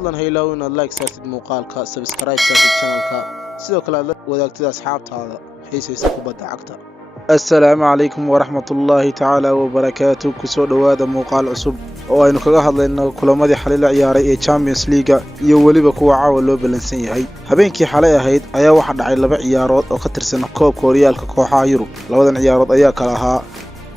fadlan ha ilaawin inaad like saartid muuqaalka, subscribe saartid channelka, sidoo kale aad la wadaagtid asxaabtaada xiisaysa kubadda cagta. Assalaamu calaykum waraxmatullaahi tacaala wabarakaatuh. Kusoo dhawaada muuqaal cusub oo aynu kaga hadlayno kulamadii xalay la ciyaaray ee Champions League iyo weliba kuwa caawa loo balansan yahay. Habeenkii xalay ahayd ayaa waxa dhacay laba ciyaarood oo ka tirsan koobka horyaalka kooxaha Yurub. Labadan ciyaarood ayaa kala ahaa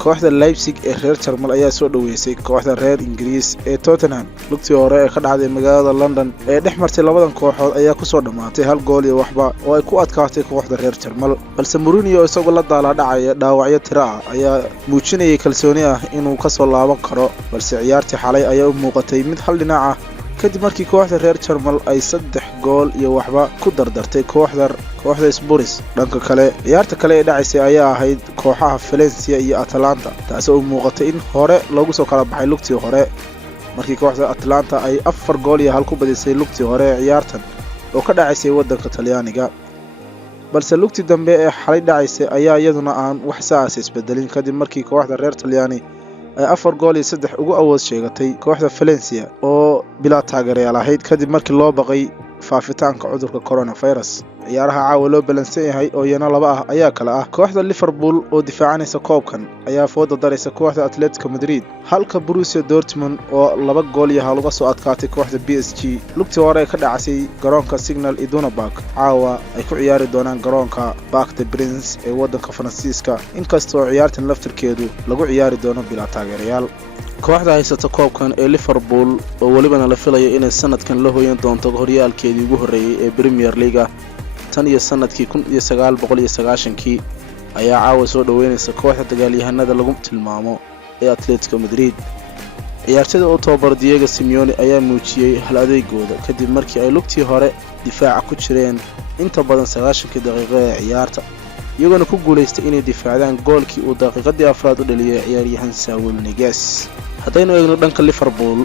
kooxda Leipzig ee reer Jarmal ayaa soo dhaweysay kooxda reer Ingiriis ee Tottenham. Lugtii hore ee ka dhacday magaalada London ee dhex martay labadan kooxood ayaa ku soo dhamaatay hal gool iyo waxba oo ay ku adkaatay kooxda reer Jarmal. Balse Mourinho isagoo la daala dhacay dhaawacyo tiro ah ayaa muujinayay kalsooni ah inuu ka soo laaban karo, balse ciyaartii xalay ayaa u muuqatay mid hal dhinac ah kadib markii kooxda reer Jarmal ay 3 gool iyo waxba ku dardartay kooxda Spurs. Dhanka kale ciyaarta kale ee dhacaysay ayaa ahayd kooxaha Valencia iyo Atalanta, taasoo u muuqatay in hore lagu soo kala baxay lugtii hore markii kooxda Atalanta ay 4 gool iyo hal ku badisay lugtii hore ee ciyaartan oo ka dhacaysay wadanka Talyaaniga. balse lugtii dambe ee xalay dhacaysay ayaa iyaduna aan wax saas isbedelin kadib markii kooxda reer Talyaani ay 4 gool iyo 3 ugu awood sheegatay kooxda Valencia oo bilaa taageerayaal ahayd kadib markii loo baqay faafitaanka cudurka coronavirus. ciyaaraha caawa loo balansan yahay oo iyana laba ah ayaa kala ah kooxda Liverpool oo difaacanaysa koobkan ayaa fooda daraysa kooxda Atletico Madrid, halka Borussia Dortmund oo 2 gool iyo hal uga soo adkaatay kooxda PSG. lugtii hore ka dhacay garoonka Signal Iduna Park caawa ay ku ciyaari doonaan garoonka Parc des Princes ee wadanka Faransiiska, inkastoo ciyaartan laftirkeedu lagu ciyaari doono bilaa taageerayaal. kooxda haysata koobkan ee Liverpool oo walibana la filayo inay sanadkan la hooyan doonto horyaalkeedii ugu horeeyay ee Premier League tan iyo sanadkii 1990 ayaa caawa soo dhaweynaysa kooxda dagaalyahanada lagu tilmaamo ee Atletico Madrid. ciyaartoyda oo tababar Diego Simeone ayaa muujiyay hal adeegooda kadib markii ay lugtii hore difaaca ku jireen inta badan 90 daqiiqo ee ciyaarta, iyagoo ku guuleystay inay difaacdaan goolkii uu daqiiqadii afraad u dhaliyay ciyaaryahan Saúl Ñíguez. haddaynu eegno dhanka Liverpool,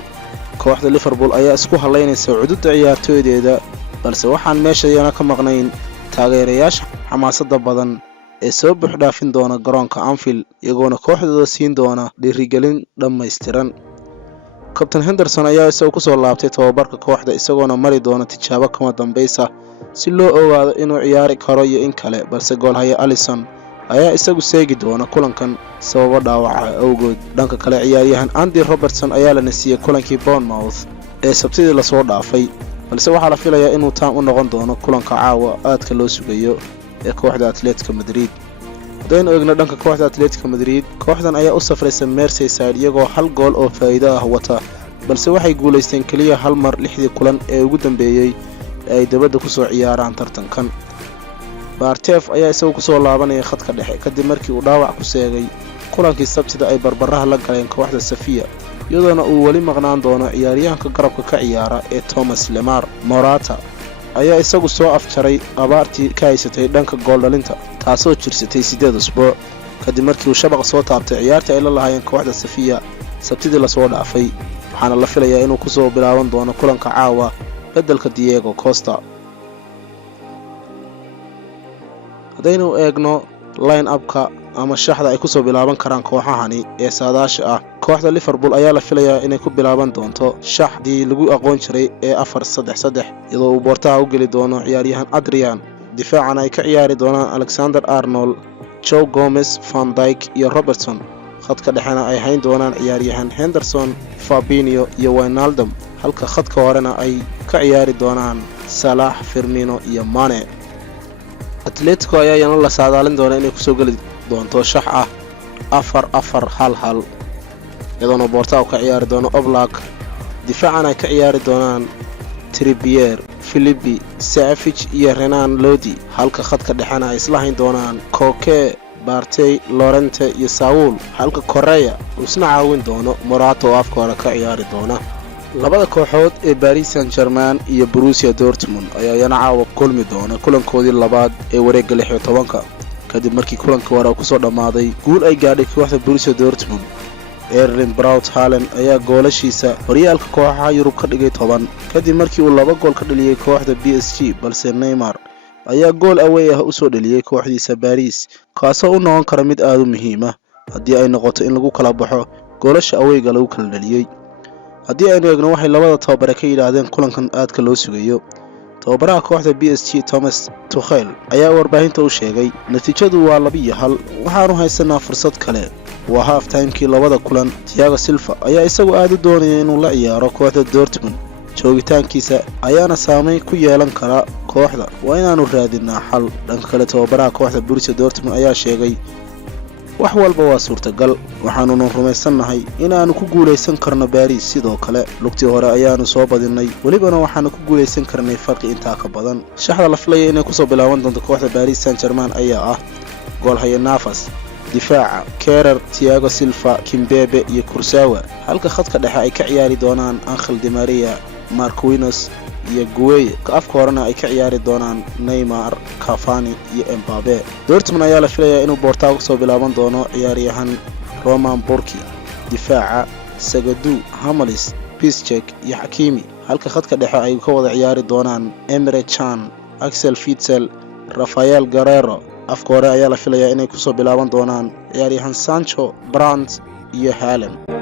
kooxda Liverpool ayaa isku halaynaysa cududda ciyaartooydeeda, balse waxaan meesha yana ka maqnayn taageerayaasha xamaasadda badan ee soo buuxdhaafin doona garoonka Anfield, iyagoona kooxdooda siin doona dhiirigelin dhammaystiran. Captain Henderson ayaa isagoo ku soo laabtay tababarka kooxda isagoona mari doona tijaabo kama dambaysa si loo ogaado inuu ciyaari karo iyo in kale, balse goolhaya Alisson ayaa isagu seegi doona kulankan sababo dhaawaca awgood. dhanka kale ciyaaryahan Andy Robertson ayaa la nasiiyay kulankii Bournemouth ee Sabtidii la soo dhaafay, balse waxaa la filayaa inuu taan u noqon doono kulanka caawa aadka loo sugayo ee kooxda Atletico Madrid. haddaynu eegno dhanka kooxda Atletico Madrid, kooxdan ayaa u safraysa Merseyside iyagoo hal gool oo faa'iido ah wata, balse waxay guuleysteen kaliya hal mar 6 kulan ee ugu dambeeyay ee ay dabadda ku soo ciyaaraan tartankan. Bartef ayaa isagu ku soo laabanaya khadka dhexe kadib markii uu dhaawac ku seegay kulankii Sabtida ay barbaraha la galeen kooxda Sevilla, iyadoona uu wali maqnaan doono ciyaaryahanka garabka ka ciyaara ee Thomas Lemar. Morata ayaa isagu soo afjaray abaartii ka haysatay dhanka gool dhalinta, taasoo jirsatay 8 usbuuc kadib markii uu shabaqa soo taabtay ciyaartii ay la lahaayeen kooxda Sevilla Sabtidii la soo dhaafay, waxaana la filayaa inuu ku soo bilaaban doono kulanka caawa beddelka Diego Costa. haddaynu eegno line-upka ama shaxda ay ku soo bilaaban karaan kooxahani ee saadaasha ah, kooxda Liverpool ayaa la filayaa inay ku bilaaban doonto shaxdii lagu aqoon jiray ee 4-3-3, iyadoo uu boortaha u geli doono ciyaaryahan Adrian, difaacana ay ka ciyaari doonaan Alexander-Arnold, Joe Gomez, Van Dijk iyo Robertson. khadka dhexena ay hayn doonaan ciyaaryahan Henderson, Fabinho iyo Wijnaldum, halka khadka horena ay ka ciyaari doonaan Salah, Firmino iyo Mane. Atletico ayaa yana la saadaalin doona inay ku soo gali doonto shax ah 4-4-1-1, iyadoona boortaha ka ciyaari doono Oblak, difaacana ay ka ciyaari doonaan Trippier, Philippi, Savic iyo Renan Lodi, halka khadka dhexena ay isla hayn doonaan Koke, Partey, Llorente iyo Saúl, halka Correa uu isna caawin doono Morata oo afka hore ka ciyaari doona. labada kooxood ee Paris Saint-Germain iyo Borussia Dortmund ayaa yana caawa kulmi doona kulankoodii labaad ee wareegga 16 kadib markii kulankii hore ku soo dhamaaday guul ay gaadhay kooxda Borussia Dortmund. Erling Braut Haaland ayaa goolashiisa horyaalka kooxaha Yurub ka dhigay 10 kadib markii uu 2 gool ka dhaliyay kooxda PSG, balse Neymar ayaa gool away ah u soo dhaliyay kooxdiisa Paris, kaasoo u noqon kara mid aad u muhiim ah haddii ay noqoto in lagu kala baxo goolasha awayga lagu kala dhaliyay. haddii aynu eegno waxay labada tababare ka yidhaahdeen kulankan aadka loo sugayo. tababaraha kooxda PSG Thomas Tuchel ayaa warbaahinta u sheegay natiijadu waa 2-1 waxaanu haysanaa fursad kale. waa half time-kii labada kulan. Thiago Silva ayaa isagu aad u doonaya inuu la ciyaaro kooxda Dortmund. joogitaankiisa ayaana saameyn ku yeelan kara kooxda. waa inaanu raadinaa xal. dhanka kale tababaraha kooxda Borussia Dortmund ayaa sheegay wax walba waa suurtagal, waxaanuna rumaysannahay inaanu ku guulaysan karno Paris. sidoo kale lugtii hore ayaanu soo badinay, welibana waxaanu ku guulaysan karnay farqi intaa ka badan. shaxda la filaya inay kusoo bilaaban doonto kooxda Paris Saint-Germain ayaa ah goolhaye Navas, difaaca Kerrer, Thiago Silva, Kimpembe iyo Kurzawa, halka khadka dhexe ay ka ciyaari doonaan Angel Di Maria, Marquinhos iyo Gueye. afka horena ay ka ciyaari doonaan Neymar, Cavani iyo Mbappe. Dortmund ayaa la filayaa inuu Porto kusoo bilaaban doono ciyaaryahan Roman Burki, difaaca Sagadu, Hummels, Piszczek iyo Hakimi, halka khadka dhexe ay ka wada ciyaari doonaan Emre Can, Axel Witsel, Rafael Guerreiro. afka hore ayaa la filayaa inay kusoo bilaaban doonaan ciyaaryahan Sancho, Brandt iyo Haaland.